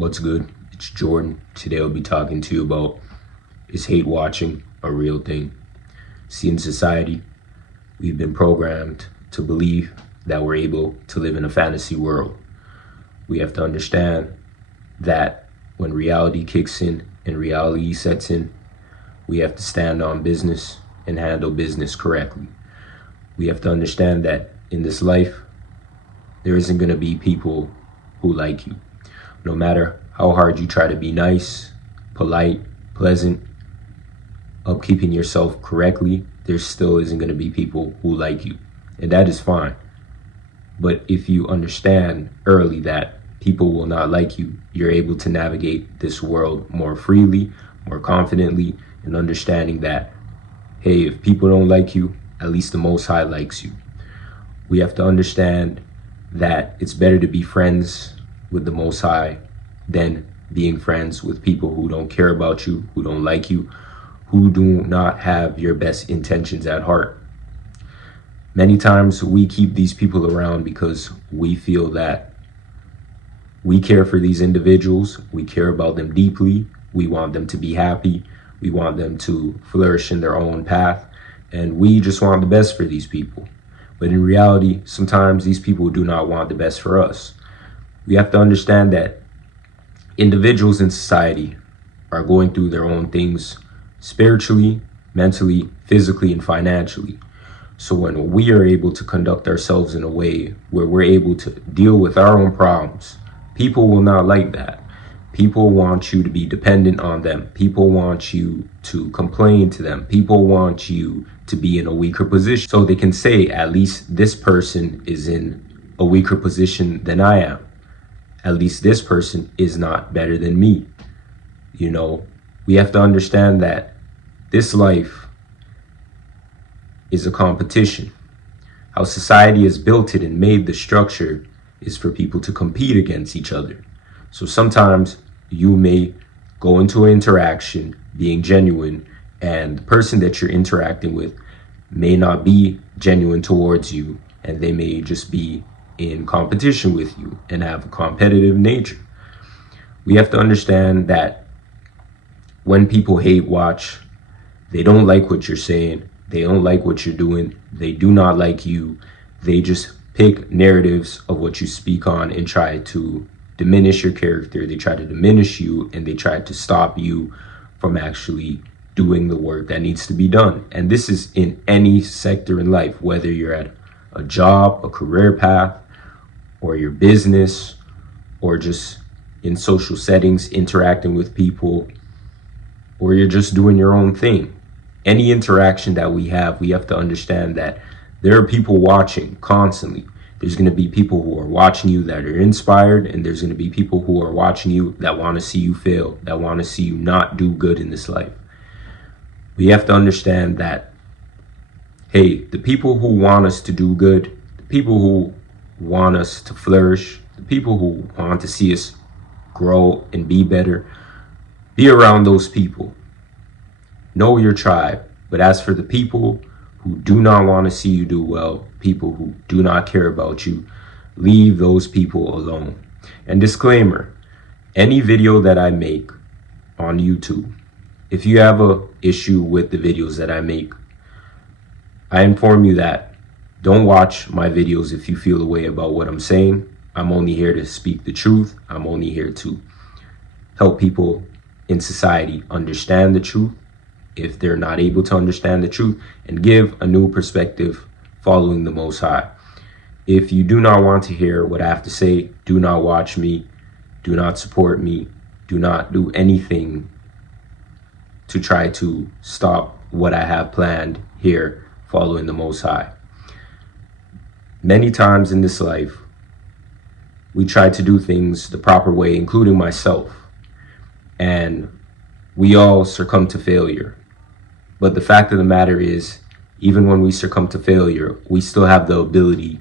What's good? It's Jordan. Today I'll be talking to you about, is hate watching a real thing? See, in society, we've been programmed to believe that we're able to live in a fantasy world. We have to understand that when reality kicks in and reality sets in, we have to stand on business and handle business correctly. We have to understand that in this life, there isn't going to be people who like you. No matter how hard you try to be nice, polite, pleasant, upkeeping yourself correctly, there still isn't going to be people who like you. And that is fine. But if you understand early that people will not like you, you're able to navigate this world more freely, more confidently, and understanding that, hey, if people don't like you, at least the Most High likes you. We have to understand that it's better to be friends with the Most High than being friends with people who don't care about you, who don't like you, who do not have your best intentions at heart. Many times we keep these people around because we feel that we care for these individuals, we care about them deeply, we want them to be happy, we want them to flourish in their own path, and we just want the best for these people. But in reality, sometimes these people do not want the best for us. We have to understand that individuals in society are going through their own things spiritually, mentally, physically, and financially. So when we are able to conduct ourselves in a way where we're able to deal with our own problems, people will not like that. People want you to be dependent on them. People want you to complain to them. People want you to be in a weaker position so they can say, at least this person is in a weaker position than I am. At least this person is not better than me. You know, we have to understand that this life is a competition. How society has built it and made the structure is for people to compete against each other. So sometimes you may go into an interaction being genuine, and the person that you're interacting with may not be genuine towards you, and they may just be in competition with you and have a competitive nature. We have to understand that when people hate watch, they don't like what you're saying, they don't like what you're doing, they do not like you. They just pick narratives of what you speak on and try to diminish your character. They try to diminish you, and they try to stop you from actually doing the work that needs to be done. And this is in any sector in life, whether you're at a job, a career path, or your business, or just in social settings, interacting with people, or you're just doing your own thing. Any interaction that we have to understand that there are people watching constantly. There's going to be people who are watching you that are inspired, and there's going to be people who are watching you that want to see you fail, that want to see you not do good in this life. We have to understand that, hey, the people who want us to do good, the people who want us to flourish, the people who want to see us grow and be better, be around those people. Know your tribe. But as for the people who do not want to see you do well, people who do not care about you, leave those people alone. And disclaimer, any video that I make on YouTube, if you have an issue with the videos that I make, I inform you that don't watch my videos if you feel a way about what I'm saying. I'm only here to speak the truth. I'm only here to help people in society understand the truth if they're not able to understand the truth, and give a new perspective following the Most High. If you do not want to hear what I have to say, do not watch me, do not support me, do not do anything to try to stop what I have planned here following the Most High. Many times in this life, we try to do things the proper way, including myself, and we all succumb to failure. But the fact of the matter is, even when we succumb to failure, we still have the ability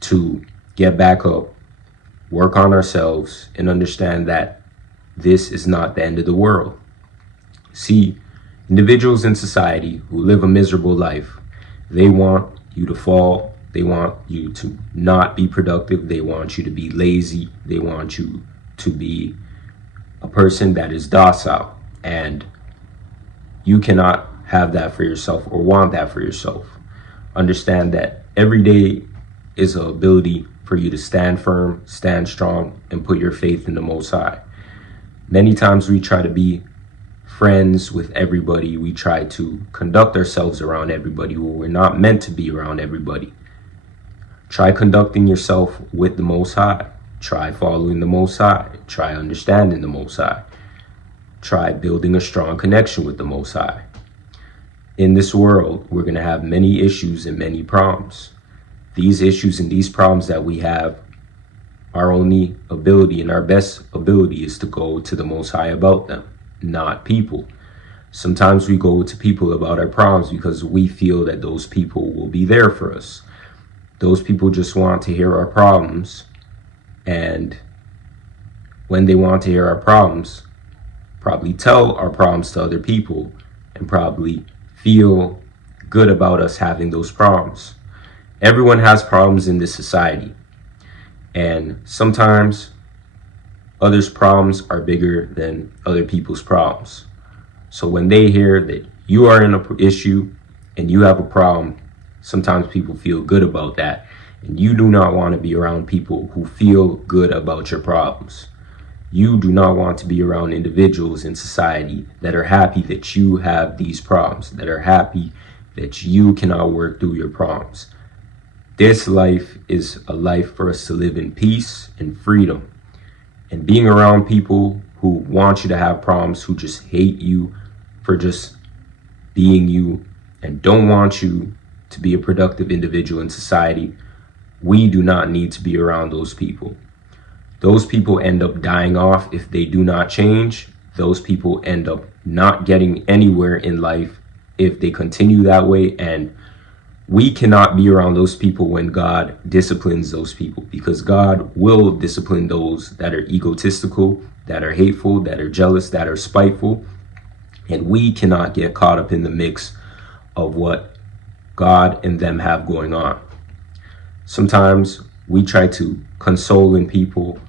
to get back up, work on ourselves, and understand that this is not the end of the world. See, individuals in society who live a miserable life, they want you to fall. They want you to not be productive. They want you to be lazy. They want you to be a person that is docile, and you cannot have that for yourself or want that for yourself. Understand that every day is an ability for you to stand firm, stand strong, and put your faith in the Most High. Many times we try to be friends with everybody. We try to conduct ourselves around everybody where we're not meant to be around everybody. Try conducting yourself with the Most High. Try following the Most High. Try understanding the Most High. Try building a strong connection with the Most High. In this world, we're going to have many issues and many problems. These issues and these problems that we have, our only ability and our best ability is to go to the Most High about them, not people. Sometimes we go to people about our problems because we feel that those people will be there for us. Those people just want to hear our problems, and when they want to hear our problems, probably tell our problems to other people and probably feel good about us having those problems. Everyone has problems in this society, and sometimes others' problems are bigger than other people's problems. So when they hear that you are in an issue and you have a problem, sometimes people feel good about that, and you do not want to be around people who feel good about your problems. You do not want to be around individuals in society that are happy that you have these problems, that are happy that you cannot work through your problems. This life is a life for us to live in peace and freedom. And being around people who want you to have problems, who just hate you for just being you and don't want you to be a productive individual in society, we do not need to be around those people. Those people end up dying off if they do not change. Those people end up not getting anywhere in life if they continue that way. And we cannot be around those people when God disciplines those people, because God will discipline those that are egotistical, that are hateful, that are jealous, that are spiteful. And we cannot get caught up in the mix of what God and them have going on. Sometimes we try to console in people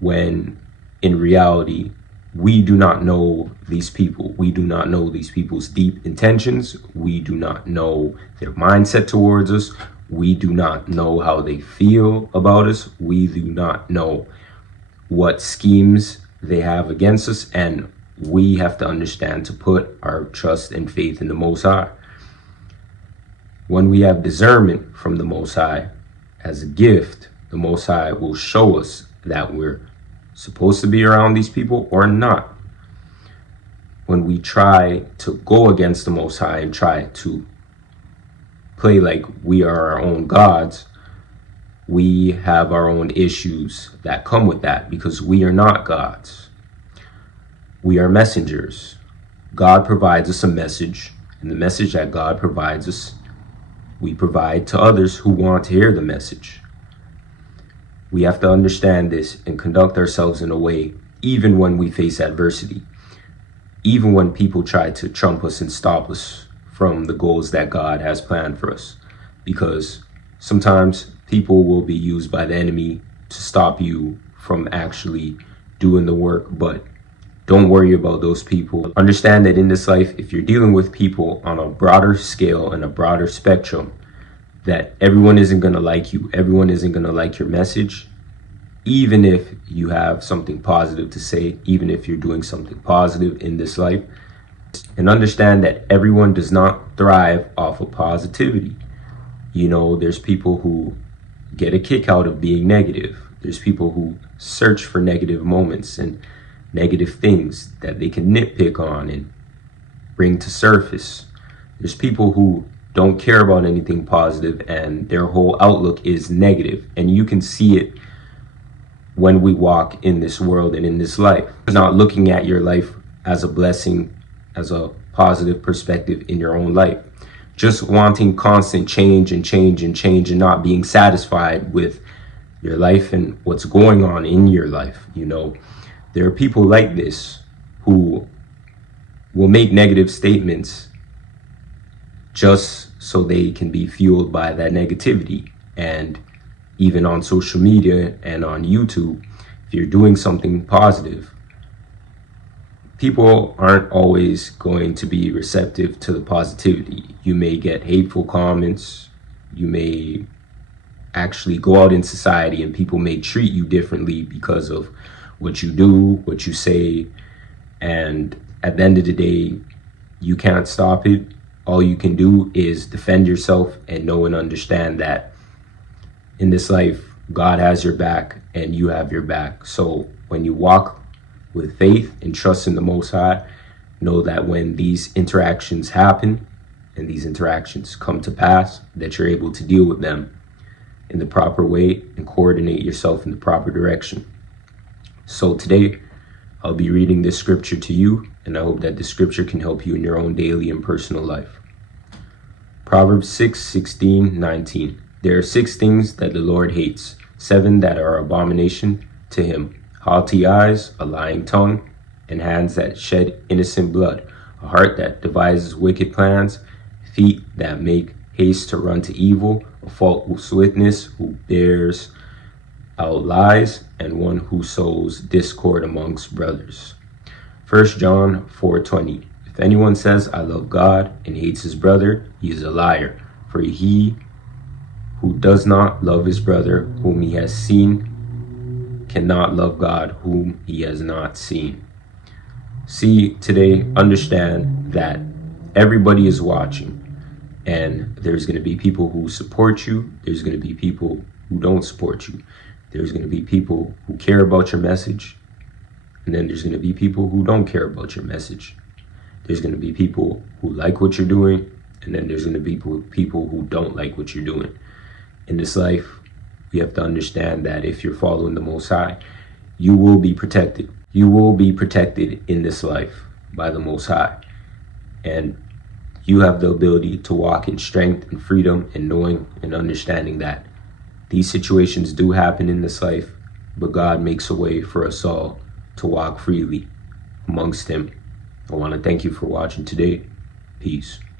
when in reality, we do not know these people. We do not know these people's deep intentions. We do not know their mindset towards us. We do not know how they feel about us. We do not know what schemes they have against us. And we have to understand to put our trust and faith in the Most High. When we have discernment from the Most High as a gift, the Most High will show us that we're supposed to be around these people or not. When we try to go against the Most High and try to play like we are our own gods, we have our own issues that come with that, because we are not gods. We are messengers. God provides us a message, and the message that God provides us, we provide to others who want to hear the message. We have to understand this and conduct ourselves in a way, even when we face adversity, even when people try to trump us and stop us from the goals that God has planned for us. Because sometimes people will be used by the enemy to stop you from actually doing the work, but don't worry about those people. Understand that in this life, if you're dealing with people on a broader scale and a broader spectrum, that everyone isn't going to like you. Everyone isn't going to like your message. Even if you have something positive to say, even if you're doing something positive in this life. And understand that everyone does not thrive off of positivity. You know, there's people who get a kick out of being negative. There's people who search for negative moments and negative things that they can nitpick on and bring to surface. There's people who don't care about anything positive and their whole outlook is negative. And you can see it when we walk in this world and in this life. Not looking at your life as a blessing, as a positive perspective in your own life. Just wanting constant change and change and change and not being satisfied with your life and what's going on in your life. You know, there are people like this who will make negative statements just so they can be fueled by that negativity. And even on social media and on YouTube, if you're doing something positive, people aren't always going to be receptive to the positivity. You may get hateful comments. You may actually go out in society and people may treat you differently because of what you do, what you say. And at the end of the day, you can't stop it. All you can do is defend yourself and know and understand that in this life, God has your back and you have your back. So when you walk with faith and trust in the Most High, know that when these interactions happen and these interactions come to pass, that you're able to deal with them in the proper way and coordinate yourself in the proper direction. So today, I'll be reading this scripture to you, and I hope that this scripture can help you in your own daily and personal life. Proverbs 6:16-19. There are 6 things that the Lord hates, 7 that are abomination to him: haughty eyes, a lying tongue, and hands that shed innocent blood, a heart that devises wicked plans, feet that make haste to run to evil, a false witness who bears out lies, and one who sows discord amongst brothers. 1 John 4:20. If anyone says, I love God, and hates his brother, he is a liar. For he who does not love his brother whom he has seen cannot love God whom he has not seen. See, today, understand that everybody is watching, and there's going to be people who support you. There's going to be people who don't support you. There's going to be people who care about your message, and then there's going to be people who don't care about your message. There's going to be people who like what you're doing, and then there's going to be people who don't like what you're doing. In this life, you have to understand that if you're following the Most High, you will be protected. You will be protected in this life by the Most High. And you have the ability to walk in strength and freedom and knowing and understanding that these situations do happen in this life, but God makes a way for us all to walk freely amongst Him. I want to thank you for watching today. Peace.